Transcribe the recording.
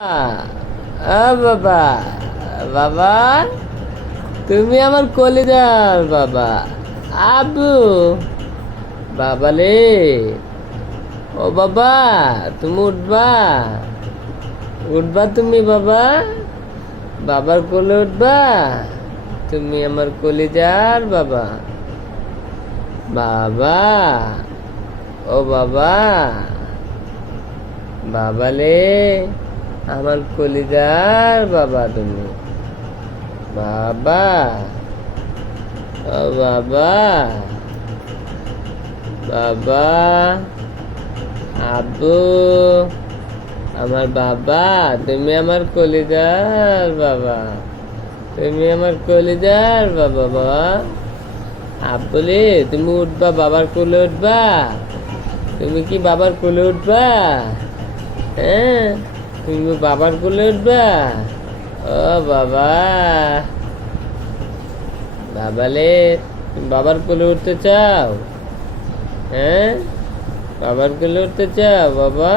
বাবা, বাবা, তুমি আমার কলিজার বাবা। আব্বু, বাবা রে, ও বাবা, তুমি উঠবা, উঠবা তুমি বাবা, বাবার কোলে উঠবা, তুমি আমার কলিজার বাবা। বাবা, ও বাবা, বাবা রে, আমার কলিজার বাবা তুমি। বাবা, ও বাবা, বাবা, আব্বু, আমার বাবা, তুমি আমার কলিজার বাবা, তুমি আমার কলিজার বাবা। বাবা, আব্বুলে, তুমি উঠবা, বাবার কোলে উঠবা, তুমি কি বাবার কোলে উঠবা? হ্যাঁ, তুমি বাবার কোলে উঠবা? ও বাবা, বাবালে, তুমি বাবার কোলে উঠতে চাও? হ্যাঁ, বাবার কোলে উঠতে চাও বাবা?